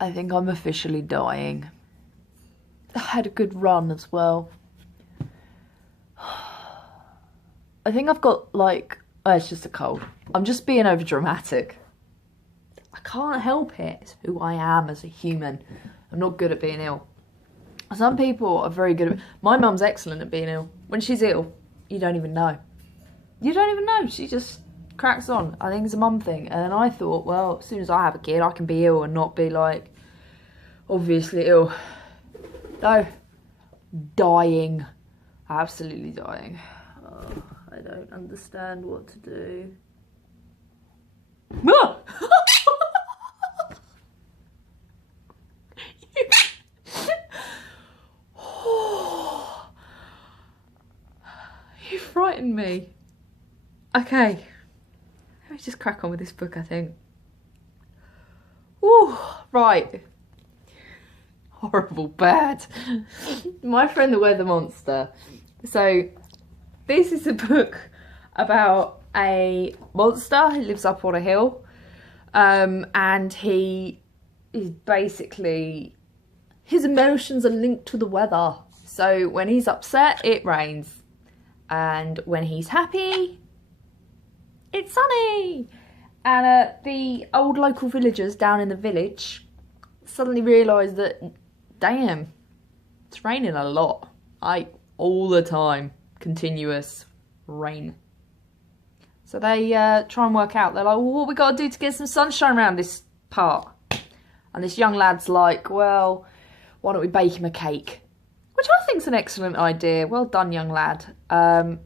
I think I'm officially dying. I had a good run as well. I think I've got like, oh, it's just a cold. I'm just being over dramatic. I can't help it. It's who I am as a human. I'm not good at being ill. Some people are very good at it. My mum's excellent at being ill. When she's ill, you don't even know. You don't even know. She just cracks on. I think it's a mum thing. And I thought, well, as soon as I have a kid, I can be ill and not be like, obviously ill. No. Dying. Absolutely dying. Oh, I don't understand what to do. Ah! You frightened me. Okay. Let me just crack on with this book, I think. Ooh, right. Horrible, bad. My Friend the Weather Monster. So, this is a book about a monster who lives up on a hill. And he is basically, his emotions are linked to the weather. So when he's upset, it rains. And when he's happy, it's sunny. And the old local villagers down in the village suddenly realise that, damn, it's raining a lot. Like, all the time. Continuous rain. So they try and work out. They're like, well, what we got to do to get some sunshine around this part? And this young lad's like, well, why don't we bake him a cake? Which I think's an excellent idea. Well done, young lad.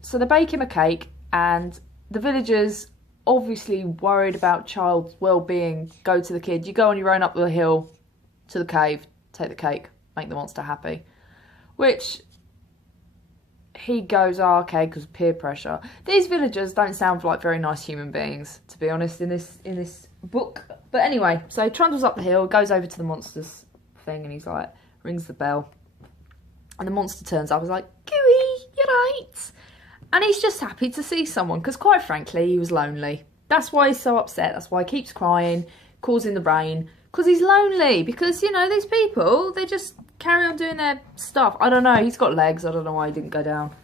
So they bake him a cake, and the villagers, obviously worried about child's well-being, go to the kid. You go on your own up the hill to the cave, take the cake, make the monster happy. Which he goes, oh, okay, because peer pressure. These villagers don't sound like very nice human beings, to be honest, in this book. But anyway, so he trundles up the hill, goes over to the monster's thing, and he's like, rings the bell. And the monster turns up, he's like, Gooey, you're right. And he's just happy to see someone, because quite frankly, he was lonely. That's why he's so upset. That's why he keeps crying, causing the rain, because he's lonely. Because, you know, these people, they just carry on doing their stuff. I don't know, he's got legs. I don't know why he didn't go down.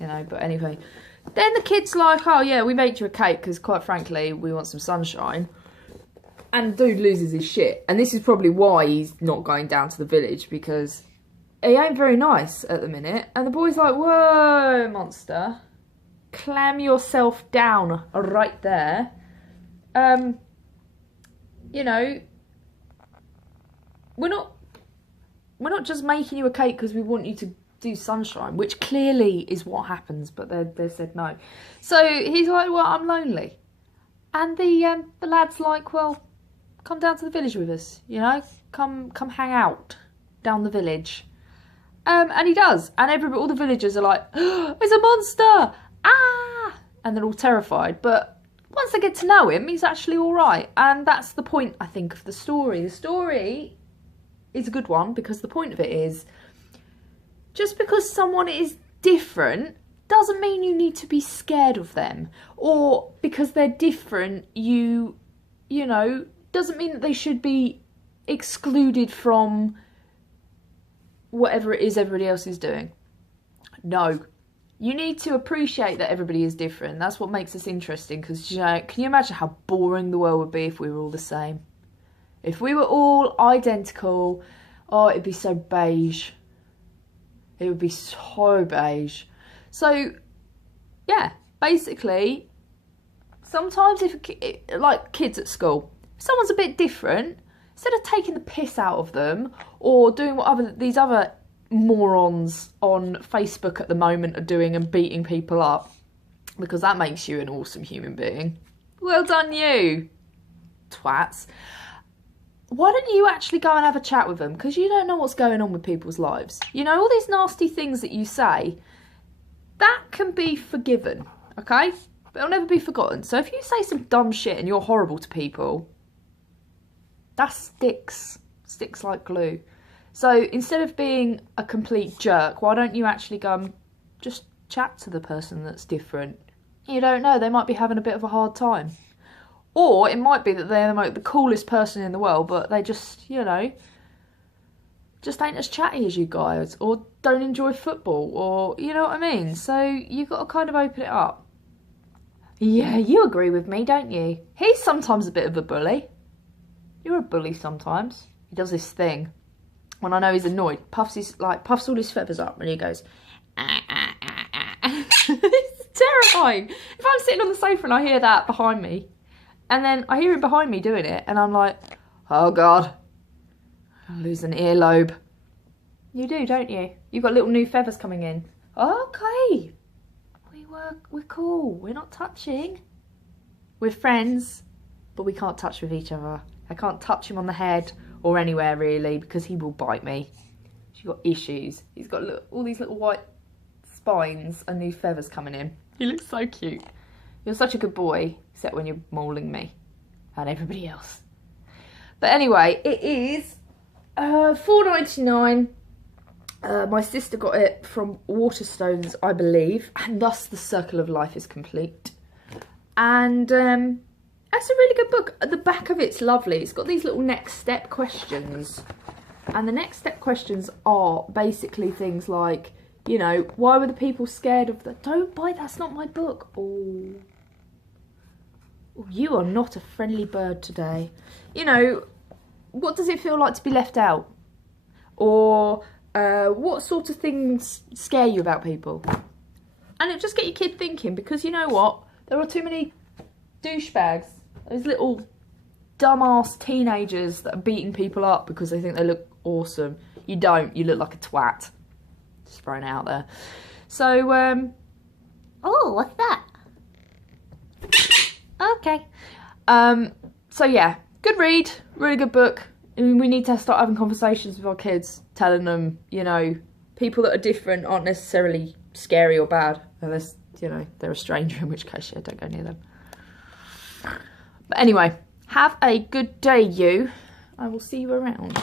You know, but anyway. Then the kid's like, oh yeah, we made you a cake, because quite frankly, we want some sunshine. And the dude loses his shit. And this is probably why he's not going down to the village, because he ain't very nice at the minute. And the boy's like, whoa, monster. Clam yourself down right there. You know, we're not just making you a cake because we want you to do sunshine, which clearly is what happens, but they said no. So he's like, well, I'm lonely. And the lad's like, well, come down to the village with us, you know? Come hang out down the village. And he does. And all the villagers are like, oh, it's a monster! Ah! And they're all terrified. But once they get to know him, he's actually all right. And that's the point, I think, of the story. The story is a good one because the point of it is, just because someone is different doesn't mean you need to be scared of them. Or because they're different, you know, doesn't mean that they should be excluded from whatever it is everybody else is doing. No. You need to appreciate that everybody is different. That's what makes us interesting, because, you know, can you imagine how boring the world would be if we were all the same? If we were all identical, oh, it'd be so beige. It would be so beige. So, yeah, basically, sometimes like kids at school, if someone's a bit different, instead of taking the piss out of them or doing what these other morons on Facebook at the moment are doing and beating people up, because that makes you an awesome human being. Well done you, twats. Why don't you actually go and have a chat with them? Because you don't know what's going on with people's lives. You know, all these nasty things that you say, that can be forgiven, okay? But it'll never be forgotten. So if you say some dumb shit and you're horrible to people, that sticks like glue. So instead of being a complete jerk, why don't you actually go and just chat to the person that's different? You don't know, they might be having a bit of a hard time. Or it might be that they're the coolest person in the world, but they just, you know, just ain't as chatty as you guys, or don't enjoy football, or, you know what I mean? So you've got to kind of open it up. Yeah, you agree with me, don't you? He's sometimes a bit of a bully. You're a bully sometimes. He does this thing. When I know he's annoyed, puffs all his feathers up, and he goes, ah, ah, ah, ah. It's terrifying. If I'm sitting on the sofa and I hear that behind me, and then I hear him behind me doing it, and I'm like, oh God, I'll lose an earlobe. You do, don't you? You've got little new feathers coming in. Okay. We're cool. We're not touching. We're friends, but we can't touch with each other. I can't touch him on the head or anywhere really, because he will bite me. She's got issues. He's got all these little white spines and new feathers coming in. He looks so cute. You're such a good boy, except when you're mauling me and everybody else. But anyway, it is $4.99. My sister got it from Waterstones, I believe, and thus the circle of life is complete. And it's a really good book. At the back of it's lovely. It's got these little next step questions. And the next step questions are basically things like, you know, why were the people scared of the... Don't bite, that's not my book. Oh, you are not a friendly bird today. You know, what does it feel like to be left out? Or... what sort of things scare you about people? And it'll just get your kid thinking, because you know what? There are too many douchebags. Those little dumbass teenagers that are beating people up because they think they look awesome. You don't. You look like a twat. Just throwing it out there. So, oh, what's that? Okay. So yeah, good read. Really good book. I mean, we need to start having conversations with our kids, telling them, you know, people that are different aren't necessarily scary or bad, unless, you know, they're a stranger, in which case, yeah, don't go near them. But anyway, have a good day, you. I will see you around.